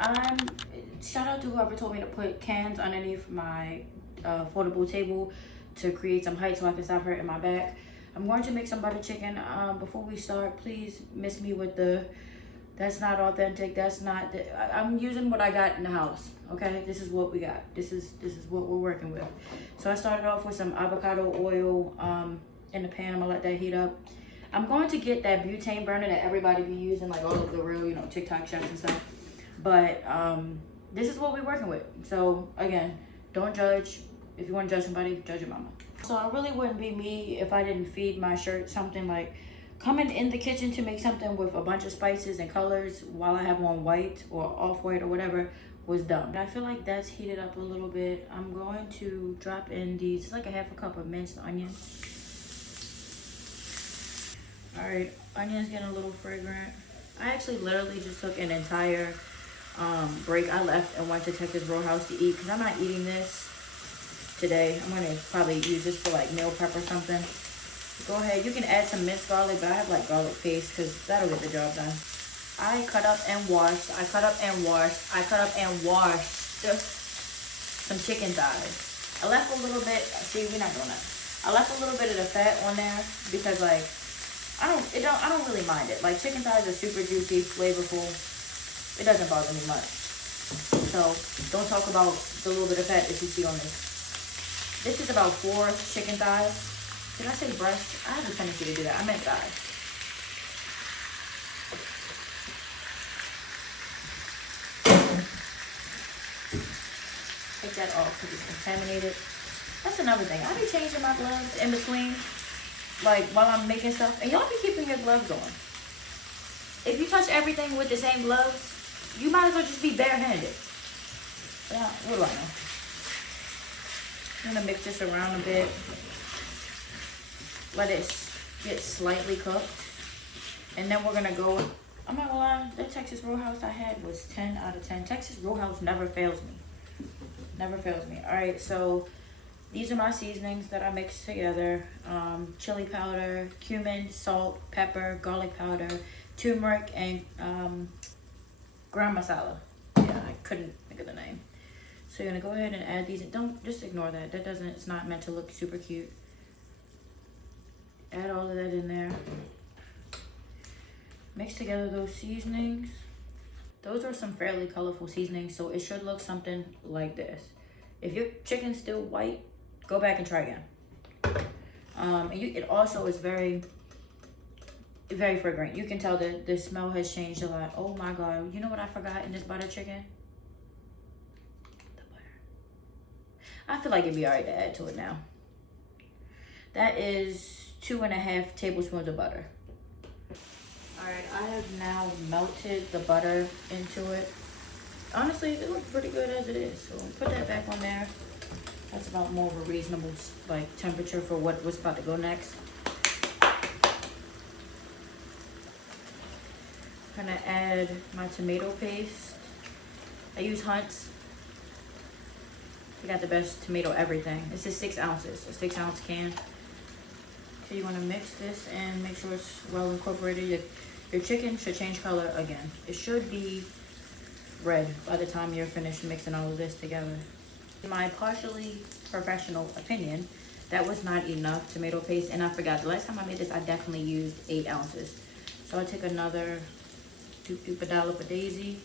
I'm shout out to whoever told me to put cans underneath my foldable table to create some height so I can stop hurting my back. I'm going to make some butter chicken. Before we start, please miss me with the that's not authentic, that's not I'm using what I got in the house. Okay, this is what we got. This is what we're working with. So I started off with some avocado oil in the pan. I'm gonna let that heat up. I'm going to get that butane burner that everybody be using, like all of the real, you know, TikTok chefs and stuff. But this is what we're working with. So again, don't judge. If you want to judge somebody, judge your mama. So I really wouldn't be me if I didn't feed my shirt something like coming in the kitchen to make something with a bunch of spices and colors while I have on white or off-white or whatever was dumb. I feel like that's heated up a little bit. I'm going to drop in these, it's like a half a cup of minced onions. All right, onions getting a little fragrant. I actually literally just took an entire break. I left and went to Texas Roadhouse to eat because I'm not eating this today. I'm gonna probably use this for like meal prep or something. Go ahead, you can add some minced garlic, but I have like garlic paste because that'll get the job done. I cut up and washed, I cut up and washed some chicken thighs. I left a little bit, see, we're not doing that. I left a little bit of the fat on there because like, I don't really mind it. Like chicken thighs are super juicy, flavorful. It doesn't bother me much. So don't talk about the little bit of fat that you see on this. This is about 4 chicken thighs. Did I say breast? I have a tendency to do that. I meant thighs. Take that off because it's contaminated. That's another thing. I be changing my gloves in between, like while I'm making stuff. And y'all be keeping your gloves on. If you touch everything with the same gloves, you might as well just be barehanded. Yeah, what do I know? I'm gonna mix this around a bit. Let it get slightly cooked. And then we're gonna go, I'm not gonna lie, the Texas Roadhouse I had was 10 out of 10. Texas Roadhouse never fails me. Never fails me. All right, so these are my seasonings that I mixed together. Chili powder, cumin, salt, pepper, garlic powder, turmeric, and garam masala. Yeah, I couldn't think of the name. So you're gonna go ahead and add these. Don't, just ignore that. That doesn't, it's not meant to look super cute. Add all of that in there. Mix together those seasonings. Those are some fairly colorful seasonings, so it should look something like this. If your chicken's still white, go back and try again. It also is very, very fragrant. You can tell that the smell has changed a lot. Oh my God, you know what I forgot in this butter chicken? The butter. I feel like it'd be all right to add to it now. That is 2.5 tablespoons of butter. All right, I have now melted the butter into it. Honestly, it looks pretty good as it is. So put that back on there. That's about more of a reasonable like temperature for what was about to go next. I'm gonna add my tomato paste. I use Hunt's. They got the best tomato everything. This is 6 ounces, a 6-ounce can. So you want to mix this and make sure it's well incorporated. Your chicken should change color again. It should be red by the time you're finished mixing all of this together. In my partially professional opinion, that was not enough tomato paste, and I forgot. The last time I made this, I definitely used 8 ounces. So I'll take another doop a dollop of daisy.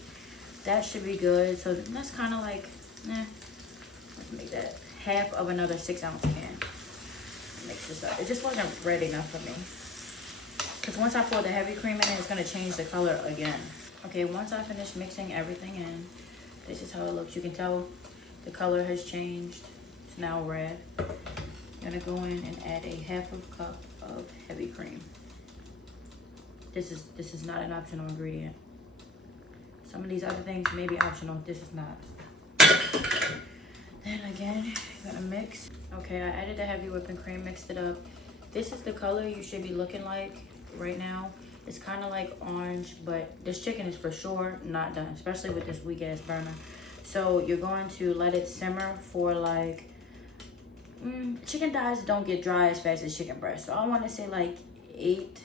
That should be good. So that's kind of like, let's make that half of another 6-ounce can. Mix this up. It just wasn't red enough for me. Because once I pour the heavy cream in, it's going to change the color again. Okay, once I finish mixing everything in, this is how it looks. You can tell the color has changed. It's now red. I'm going to go in and add a half a cup of heavy cream. This is not an optional ingredient. Some of these other things may be optional. This is not. Then again, you're gonna mix. Okay, I added the heavy whipping cream, mixed it up. This is the color you should be looking like right now. It's kind of like orange, but this chicken is for sure not done, especially with this weak ass burner. So you're going to let it simmer for like, chicken thighs don't get dry as fast as chicken breast. So I want to say like 8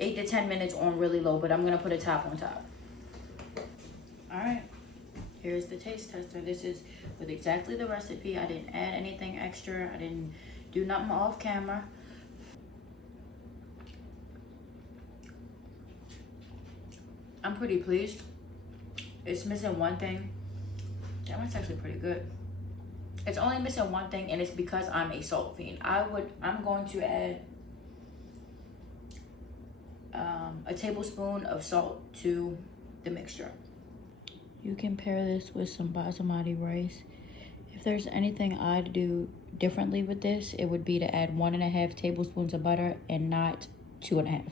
to 10 minutes on really low, but I'm gonna put a top on top. All right, here's the taste tester. This is with exactly the recipe. I didn't add anything extra. I didn't do nothing off camera. I'm pretty pleased. It's missing one thing. That one's actually pretty good. It's only missing one thing, and it's because I'm a salt fiend. I'm going to add a tablespoon of salt to the mixture. You can pair this with some basmati rice. If there's anything I'd do differently with this, it would be to add 1.5 tablespoons of butter and not 2.5.